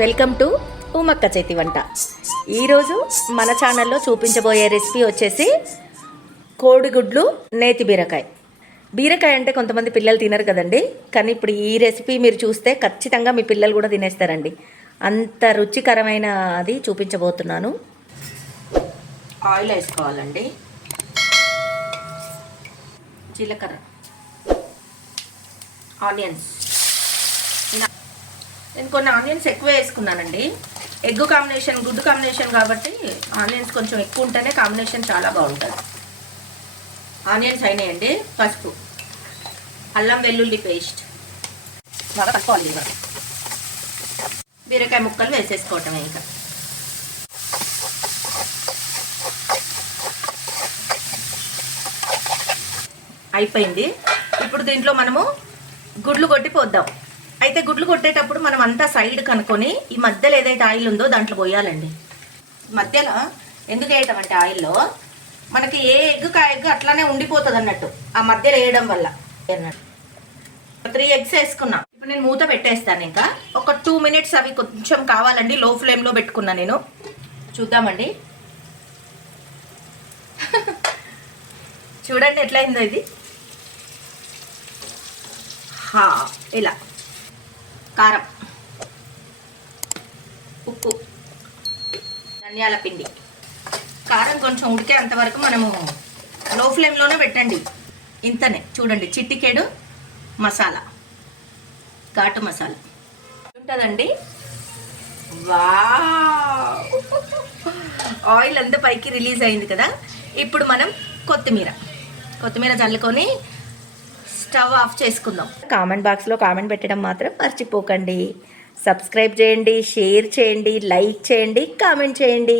Welcome to ఉమక్క చేతి వంట. ఈరోజు మన ఛానల్లో చూపించబోయే రెసిపీ వచ్చేసి కోడిగుడ్లు నేతి బీరకాయ. బీరకాయ అంటే కొంతమంది పిల్లలు తినరు కదండి, కానీ ఇప్పుడు ఈ రెసిపీ మీరు చూస్తే ఖచ్చితంగా మీ పిల్లలు కూడా తినేస్తారండి. అంత రుచికరమైన అది చూపించబోతున్నాను. ఆయిల్ వేసుకోవాలండి, జీలకర్ర, ఆనియన్స్. నేను కొన్ని ఆనియన్స్ ఎక్కువ వేసుకున్నానండి. ఎగ్ కాంబినేషన్, గుడ్డు కాంబినేషన్ కాబట్టి ఆనియన్స్ కొంచెం ఎక్కువ ఉంటేనే కాంబినేషన్ చాలా బాగుంటుంది. ఆనియన్స్ అయినాయండి. పసుపు, అల్లం వెల్లుల్లి పేస్ట్ బాగా కలుపుకోవాలి. బీరకాయ ముక్కలు వేసేసుకోవటమే. ఇంకా అయిపోయింది. ఇప్పుడు దీంట్లో మనము గుడ్లు కొట్టి పోద్దాం. అయితే గుడ్లు కొట్టేటప్పుడు మనం అంతా సైడ్ కనుక్కొని ఈ మధ్యలో ఏదైతే ఆయిల్ ఉందో దాంట్లో పోయాలండి. మధ్యలో ఎందుకు వేయటం అంటే ఆయిల్లో మనకి ఏ ఎగ్ అట్లానే ఉండిపోతుంది అన్నట్టు, ఆ మధ్యలో వేయడం వల్ల అన్నట్టు. 3 eggs వేసుకున్నా. ఇప్పుడు నేను మూత పెట్టేస్తాను. ఇంకా ఒక 2 minutes అవి కొంచెం కావాలండి. లో ఫ్లేమ్లో పెట్టుకున్నా నేను. చూద్దామండి. చూడండి ఎట్లయిందో ఇది. ఇలా కారం, ఉప్పు, ధనియాల పిండి. కారం కొంచెం ఉడికే అంతవరకు మనము లో ఫ్లేమ్లోనే పెట్టండి. ఇంతనే చూడండి. చిట్టికేడు మసాలా, ఘాటు మసాలా ఉంటుందండి. ఆయిల్ అంతా పైకి రిలీజ్ అయింది కదా. ఇప్పుడు మనం కొత్తిమీర చల్లుకొని స్టవ్ ఆఫ్ చేసుకుందాం. కామెంట్ బాక్స్లో కామెంట్ పెట్టడం మాత్రం మర్చిపోకండి. సబ్స్క్రైబ్ చేయండి, షేర్ చేయండి, లైక్ చేయండి, కామెంట్ చేయండి.